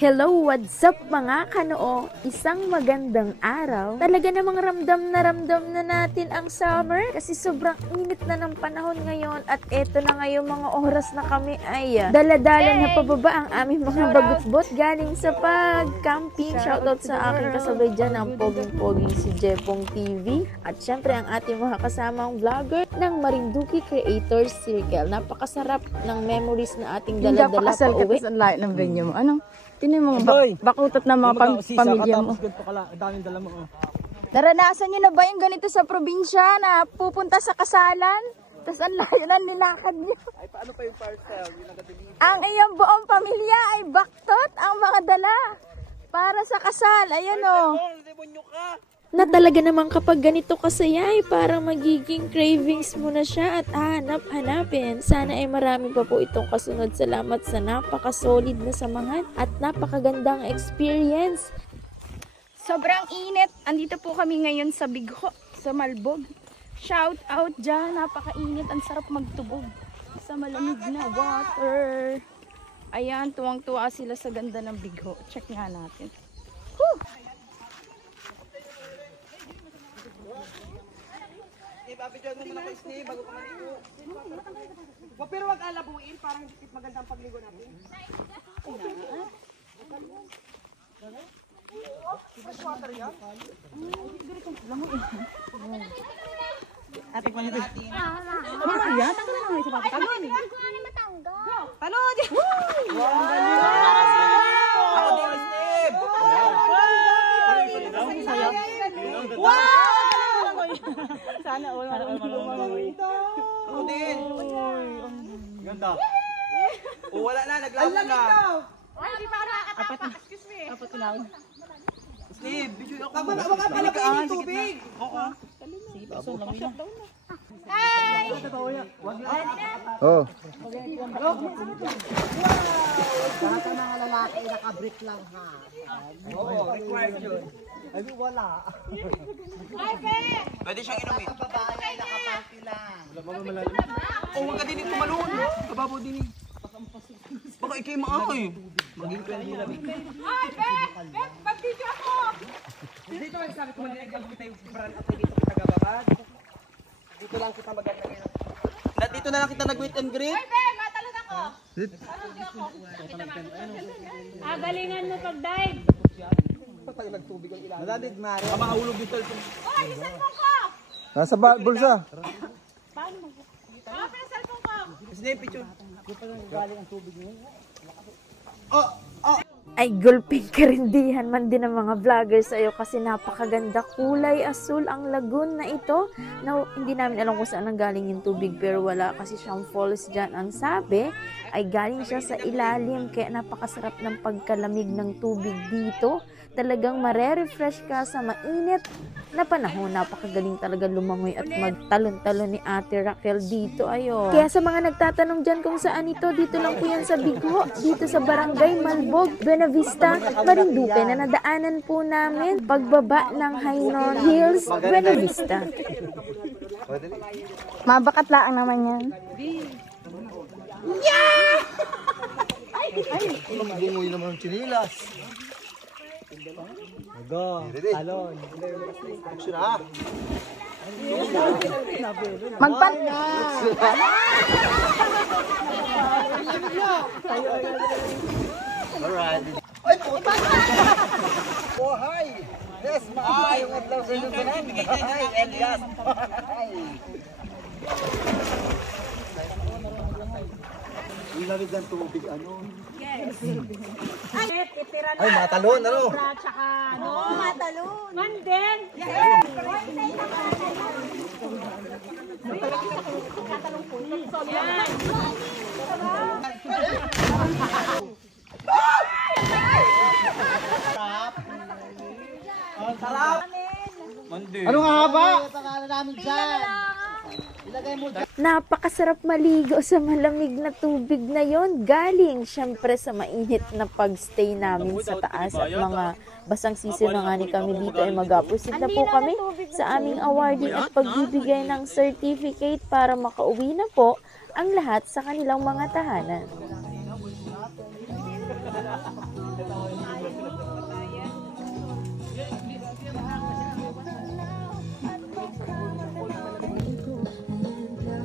Hello, what's up mga kanoo? Isang magandang araw. Talaga namang ramdam na natin ang summer kasi sobrang init na ng panahon ngayon at eto na ngayon mga oras na kami ay daladala na pababa ang aming mga bagutbot galing sa pag-camping. Shoutout sa aking kasabay dyan ang poging-poging si Jepong TV at syempre ang ating mga kasamang vlogger ng Marinduque Creators Circle. Napakasarap ng memories na ating daladala pa uwi. Ang lahat ng venue mo. Ano? Tinan mo bakutot na mga pamilya mo. Naranasan nyo na ba yung ganito sa probinsya na pupunta sa kasalan? Tapos ang layo na nilakad nyo. Ay, paano pa yung parcel? Ang iyong buong pamilya ay baktot ang mga dala para sa kasal. Ayan o. Na talaga naman kapag ganito kasaya ay parang magiging cravings mo na siya at hanap-hanapin. Sana ay marami pa po itong kasunod. Salamat sa napaka-solid na samahan at napakagandang experience. Sobrang init. Andito po kami ngayon sa Bigho, sa Malbog. Shout out dyan. Napakainit. Ang sarap magtubog sa malamig na water. Ayan, tuwang-tuwa sila sa ganda ng Bigho. Check nga natin. Whew! Babidyan mo muna kay Steve bago ka maligo. Pero wag alabuin para hindi magandang pagligo natin. Water yan? Ate, kwan nyo ito. Ano yan? Tanggal na nga sa pati. Tanggal na matanggal. Talon! Ako din, Steve! Wow! Sana all lumangoy. Ako din. Ganda. O wala na, naglabo na. Apat lang. Steve, video ako. Baka pala ba yung tubig? Oo. Hi! Oh. Lahat ng mga lalaki naka-brief lang ha. Oo, required yun. Ay, wala. Pwede siyang inumin. Ang babae naka-party lang. O, huwag ka din ito malun. Kababaw din eh. Baka ikay maakay. Maging pwede lang. Ay, Ben! Mag-video ako! Dito ay sabi ko manilagyan kita yung brand at dito kita gababad. Dito lang kita magandang yun. Dito na lang kita nag-meet and greet. Ay, Ben! Matalon ako! Galingan mo pag-dive! Patay nagtubig ang ilalim. Malamig, Mari. Mahulog yung cellphone. Uy, yung cellphone ko! Nasa bulsa. Paano mo? Open ang cellphone ko! Snap picture. Ay gulping karindihan man din ng mga vloggers sa'yo kasi napakaganda, kulay asul ang lagoon na ito. Now, hindi namin alam kung saan ang galing yung tubig pero wala kasi siyang falls dyan. Ang sabi ay galing siya sa ilalim kaya napakasarap ng pagkalamig ng tubig dito. Talagang marerefresh ka sa mainit na panahon. Napakagaling talaga lumangoy at magtalon-talon ni Ate Raquel dito. Ayo. Kaya sa mga nagtatanong dyan kung saan ito, dito lang po yan sa Bigho, dito sa Barangay Malbog, Buena Vista, Marinduque na nadaanan po namin pagbaba ng Hainon Hills, Buena Vista. Mabakat laang naman yan. Ay! Bungoy naman ang chinilas. Go, talon. Action na. Magpan... Alright. Ay, puta! Oh, hi! Yes, maayong adlaw sa Luzon. Hi, Elias. Hi. Ilamig ng tubig, ano? Yes. Ay, matalon, ano? Tsaka, ano? Matalon. Manden. Yes. Sarap. Anong haba? Pangalan namin dyan. Ilagay mo dyan. Napakasarap maligo sa malamig na tubig na yon. Galing syempre sa mainit na pagstay namin sa taas at mga basang sisi na nga ni kami dito ay mag-proceed na po kami sa aming awarding at pagbibigay ng certificate para makauwi na po ang lahat sa kanilang mga tahanan.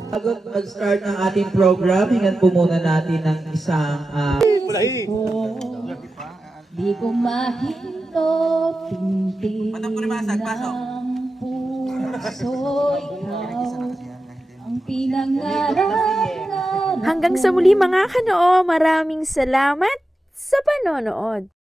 Bago mag-start ang ating program, hingan po muna natin ng isang Di ko mahinto, pinti ng puso, ikaw ang pinangarap. Hanggang sa muli mga kanoo, maraming salamat sa panonood.